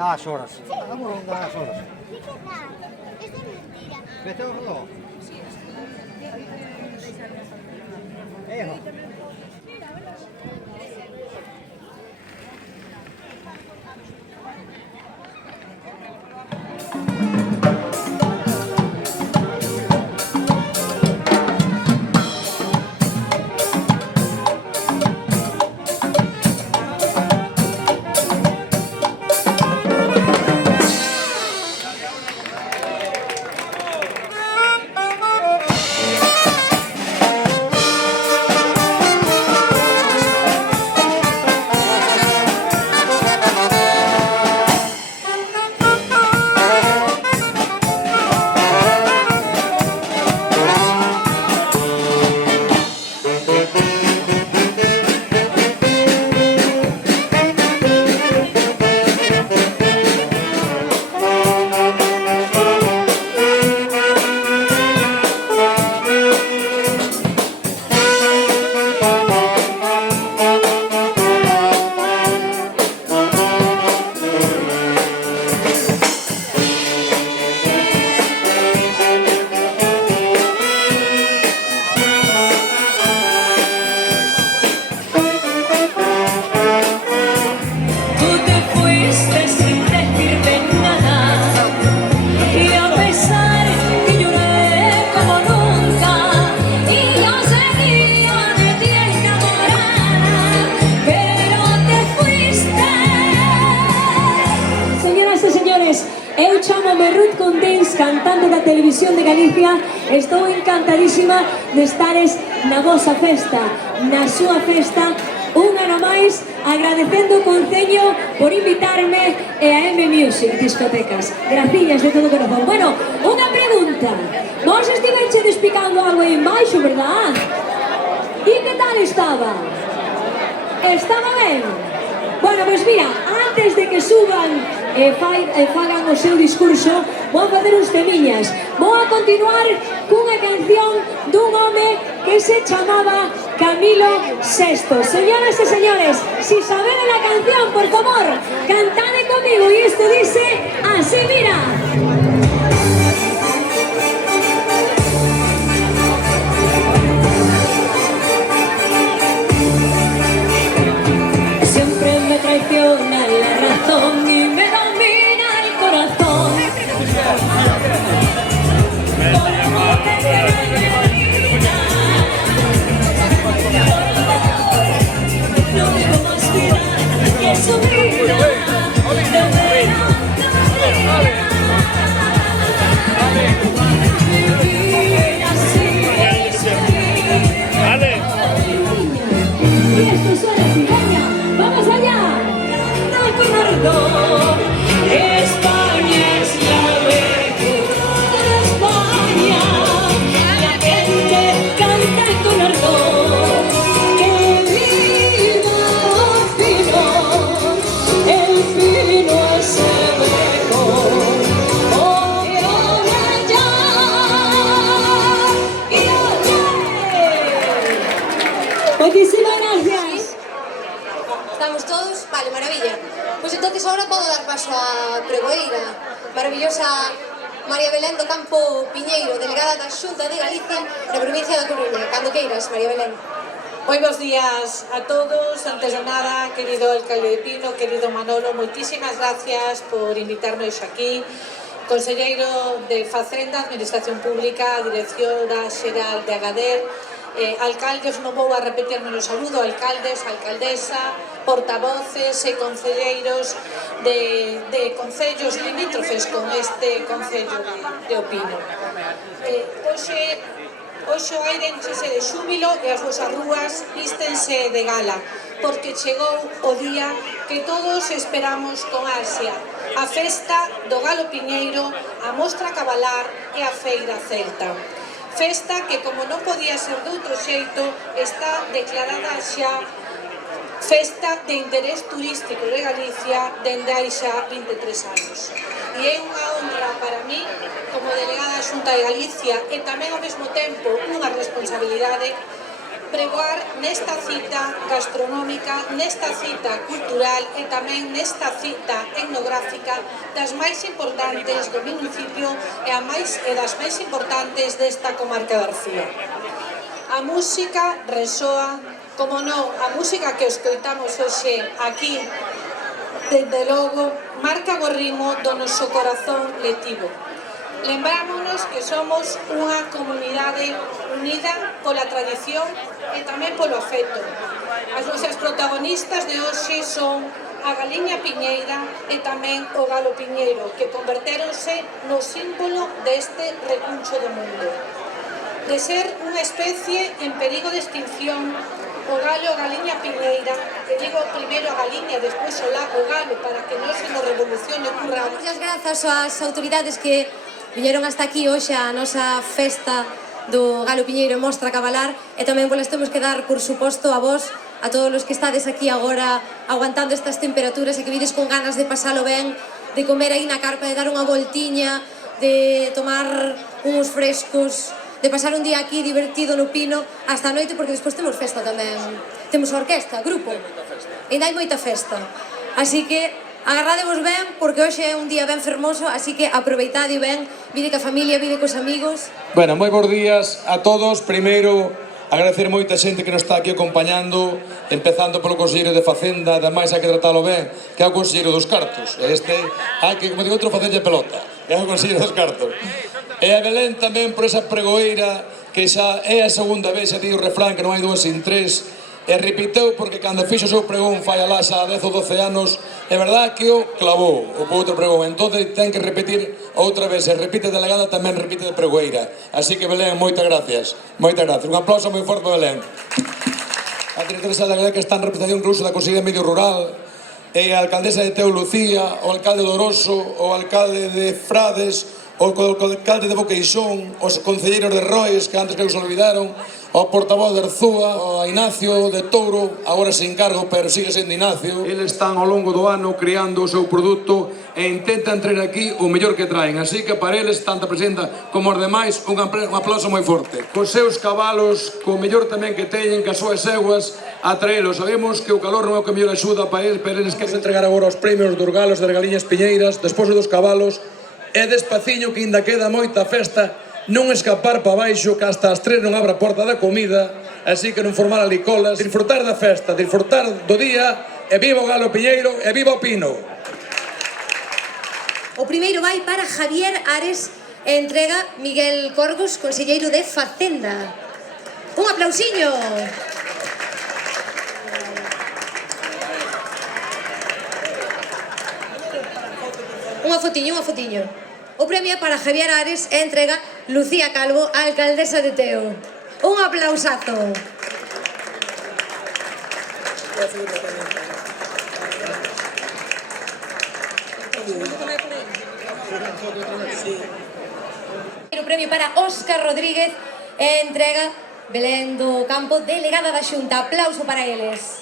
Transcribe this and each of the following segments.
Das horas. Agora non das horas. Vete ao reloj. No. Cantante da Televisión de Galicia, estou encantadísima de estares na vosa festa, na súa festa, un ano máis, agradecendo o Concello por invitarme e a M Music Discotecas. Gracillas de todo corazón. Bueno, unha pregunta. Vos estiveche despicando algo aí embaixo, verdad? E que tal estaba? Estaba ben? Bueno, pois mira, antes de que suban e fagan o seu discurso, vou facer uns temiñas. Vou a continuar cunha canción dun home que se chamaba Camilo VI. Señoras e señores, si sabedes a canción, por favor, cantade comigo. E isto dice así, mira. Siempre me traiciona la razón y me domina el corazón. No debo más mirar que su vida. No vivir así. Y esto suena así, venga, vamos allá. Canta con ardor, España es la mejor España. La gente canta con ardor, que viva Pino, el Pino es el mejor. Oh, y allá, y allá. Muchísimas gracias. Estamos todos? Vale, maravilla. Pois entonces ahora podo dar paso a pregoeira maravillosa María Belén do Campo Piñeiro, delegada da Xunta de Galicia na provincia da Coruña. Cando queiras, María Belén. Moi bons días a todos. Antes de nada, querido alcalde de Pino, querido Manolo, moitísimas gracias por invitarnos aquí. Conselleiro de Facenda, Administración Pública, Directora Xeral de Agadir, alcaldes, non vou a repetirme no saludo, alcaldes, alcaldesa, portavoces e concelleiros de concellos limítrofes con este concello de Opino. Hoxe o aire enchese de xúbilo e as vosas rúas vístense de gala, porque chegou o día que todos esperamos con ansia, a festa do Galo Piñeiro, a Mostra Cabalar e a Feira Celta. Festa que, como non podía ser de outro xeito, está declarada xa festa de interés turístico de Galicia dende hai xa 23 anos. E é unha honra para mí, como delegada da Xunta de Galicia, e tamén ao mesmo tempo unha responsabilidade pregoar nesta cita gastronómica, nesta cita cultural e tamén nesta cita etnográfica das máis importantes do municipio e das máis importantes desta comarca de Arcía. A música resoa, como non, a música que escoitamos hoxe aquí, dende logo, marca o ritmo do noso corazón letivo. Lembrámonos que somos unha comunidade unida pola tradición e tamén polo afecto. As nosas protagonistas de hoxe son a galiña piñeira e tamén o galo piñeiro, que convertéronse no símbolo deste recuncho do mundo. De ser unha especie en perigo de extinción, o galo, a galiña piñeira, que digo primeiro a galiña e despois o galo, para que non se nos revolucione o curral. Muchas grazas ás autoridades que viñeron hasta aquí hoxe a nosa festa do Galo Piñeiro Mostra Cabalar, e tamén voles temos que dar, por suposto, a vos, a todos os que estades aquí agora aguantando estas temperaturas e que vides con ganas de pasalo ben, de comer aí na carpa, de dar unha voltiña, de tomar uns frescos, de pasar un día aquí divertido no Pino hasta a noite, porque despois temos festa tamén. Temos orquesta, grupo, e ainda hai moita festa. Así que agarradevos ben, porque hoxe é un día ben fermoso, así que aproveitade ben, vide ca familia, vide cos amigos. Bueno, moi bons días a todos. Primeiro, agradecer moita xente que nos está aquí acompañando, empezando polo Conselleiro de Facenda, ademais hai que tratalo ben, que é o Conselleiro dos Cartos. Este, hai que, como digo outro, facerlle pelota, que é o Conselleiro dos Cartos. E a Belén tamén por esa pregoeira, que xa é a segunda vez, xa di o refrán, que non hai dúas sin tres, e repiteu porque cando fixo o seu pregón fai alá xa 10 ou 12 anos, é verdad que o clavou o outro pregón, entón ten que repetir outra vez, se repite delegada tamén repite de pregoeira. Así que Belén, moitas gracias, moitas gracias. Un aplauso moi forte para Belén. A directora de Sagrada que está en representación incluso da Consellería de Medio Rural, e a alcaldesa de Teo Lucía, o alcalde de Oroso, o alcalde de Frades, o alcalde de Boqueixón, os concelleiros de Rois, que antes que os olvidaron, o portavoz de Arzúa, o Ignacio de Touro, agora sin cargo, pero sigue sendo Ignacio. Eles están ao longo do ano criando o seu produto e intentan traer aquí o mellor que traen. Así que para eles, tanto a presidenta como os demais, un aplauso moi forte. Cos seus cabalos, co mellor tamén que teñen, que as súas seguas, a traelos. Sabemos que o calor non é o que mellor axuda para eles que se entregar agora os premios dos galos das galiñas piñeiras, despois dos cabalos, e despaciño que ainda queda moita festa, non escapar para baixo, que hasta as 3 non abra a porta da comida, así que non formar alicolas, disfrutar da festa, disfrutar do día, e viva o Galo Piñeiro, e viva o Pino. O primeiro vai para Javier Ares e entrega Miguel Corgos, conselleiro de Facenda. Un aplausiño. Unha fotiño. O premio é para Javier Ares e entrega Lucía Calvo, a alcaldesa de Teo. Un aplausazo. O premio para Óscar Rodríguez e entrega Belén do Campo, delegada da Xunta. Aplauso para eles.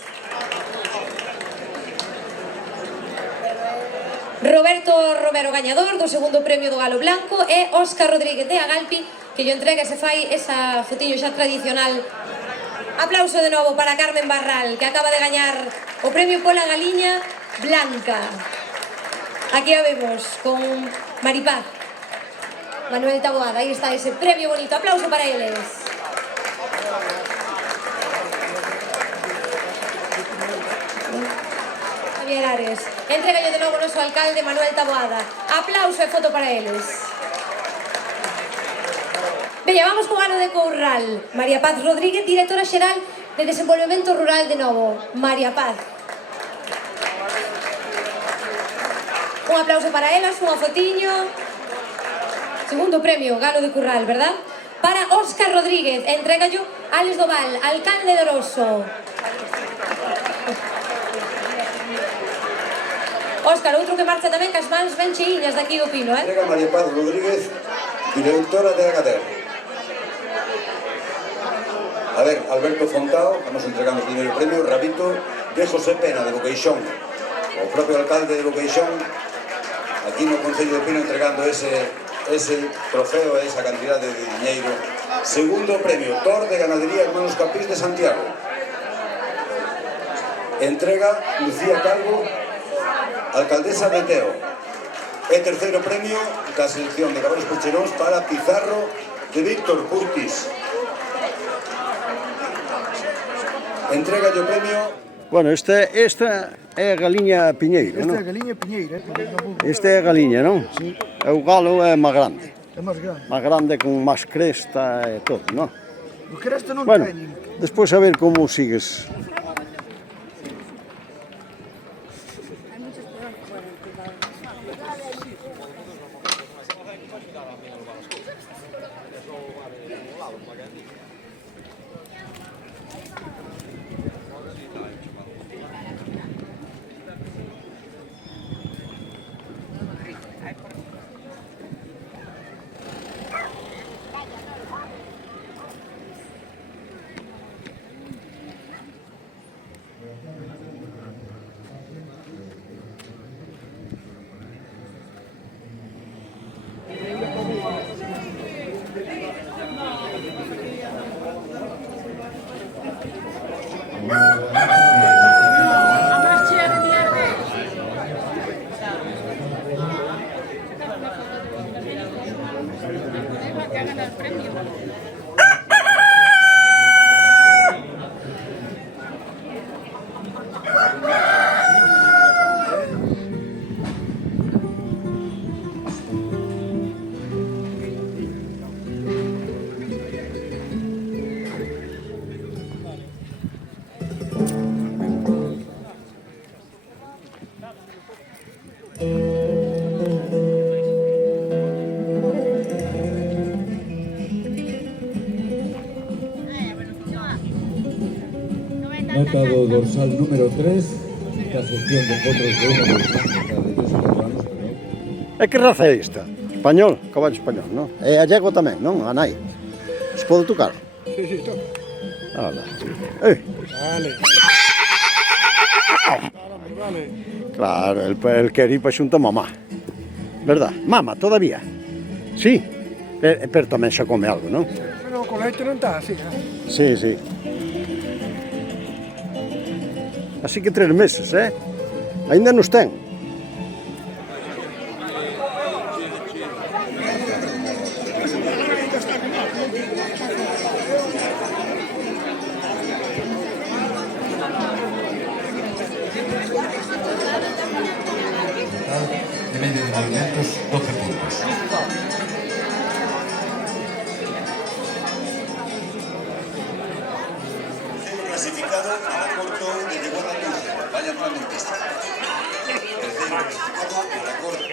Roberto Romero, gañador do segundo premio do Galo Blanco, e Óscar Rodríguez de Agalpi, que lle entrega e se fai esa fotiño xa tradicional. Aplauso de novo para Carmen Barral, que acaba de gañar o premio pola galiña blanca. Aquí a vemos con Maripaz, Manuel Taboada, aí está ese premio bonito. Aplauso para eles. Javier Ares, entregalle de novo o noso alcalde Manuel Taboada. Aplauso e foto para eles. Veña, vamos co Galo de Courral. María Paz Rodríguez, directora xeral de Desenvolvemento Rural de novo. María Paz. Un aplauso para elas, unha fotiño. Segundo premio, Galo de Curral, verdad? Para Óscar Rodríguez, entregallo Álex Doval, alcalde de Oroso. Óscar, outro que marcha tamén cas mans ben cheiñas daqui do Pino, Entrega María Paz Rodríguez, directora de Agater. A ver, Alberto Fontao, estamos entregando o primeiro premio, Rabito de José Pena, de Boqueixón. O propio alcalde de Boqueixón, aquí no Concello de Pino, entregando ese trofeo, esa cantidad de diñeiro Segundo premio, Tor de Ganadería Hermanos Capís de Santiago. Entrega Lucía Calvo, alcaldesa de Teo. E terceiro premio da selección de caballos percheróns para Pizarro de Víctor Curtis. Entrega o premio. Bueno, esta é a galiña piñeiro, non? Esta é a galiña piñeira, Esta é a galiña, non? Sí. E o galo é máis grande. É máis grande. Máis grande con máis cresta e todo, non? O cresta non Bueno, teñen. despois a ver como sigues. Nota do dorsal número 3 da sección de potros de uno dos caballos urbanos. E que raza é esta? Español, caballo español, non? E a Diego tamén, non? A nai. Se pode tocar? Sí, toca. Ala. Vale. Vale. Claro, el quer ir pa xunta mamá. Verdad? Mama, todavía? Sí. Pero tamén xa come algo, non? Pero con leite non está así, Sí, sí. Así que 3 meses, Ainda nos ten. De medio de movimientos, 12 puntos. Clasificado a la corto de Guadalajara. Vaya entrando en pista. Tercero clasificado a la corto.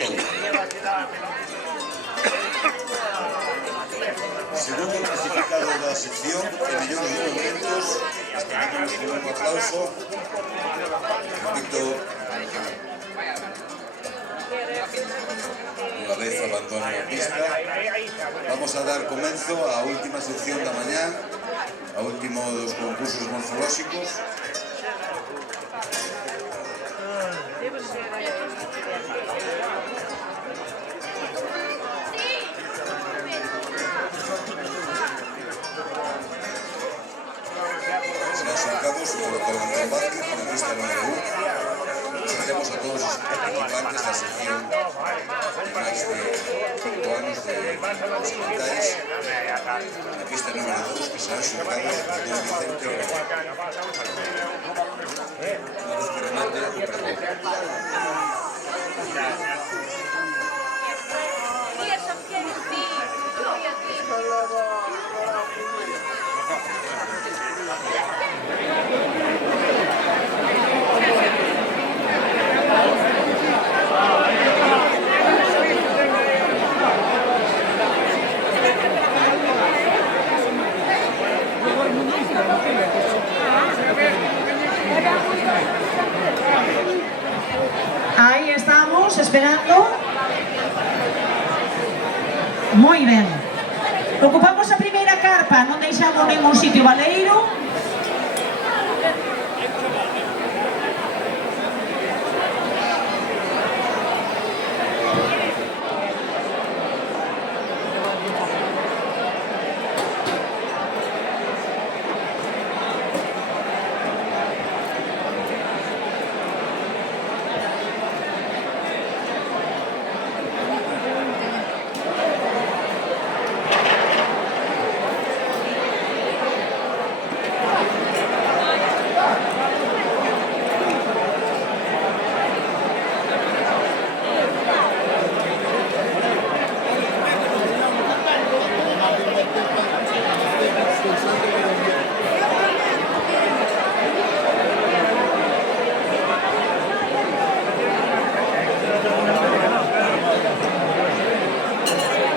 Segundo clasificado de la sección de millones de movimientos. Esperamos con un aplauso. Repito, unha vez abandone a pista, vamos a dar comenzo á última sección da mañá, a último dos concursos morfolóxicos. Serán xulgados polo Colón Combate, con a pista número 1. Saludemos a todos os participantes da sección de máis de 5 anos de sementais. Na pista número 2, que serán xulgados por Don Vicente Orellana. Unha vez que remate o pregón. Aí estamos, esperando. Moi ben. Ocupamos a primeira carpa, non deixamos ningún sitio baleiro.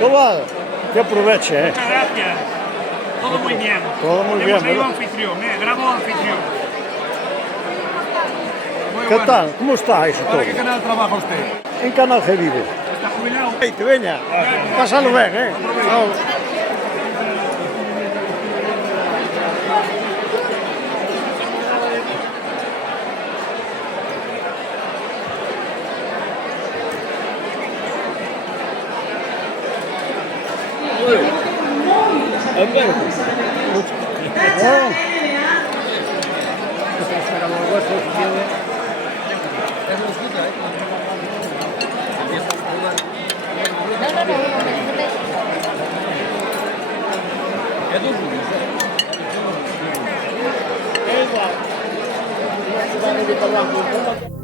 Igual, que aproveche, Muchas gracias. Todo muy bien. Todo muy bien, Hemos traído ¿verdad? anfitrión, bravo anfitrión. Muy ¿Qué bueno. tal? ¿Cómo está eso todo? ¿Para qué canal trabaja usted? En Canal G vive. ¿Está jubilado? Hey, te veña, pásalo ben, Chao. Es igual.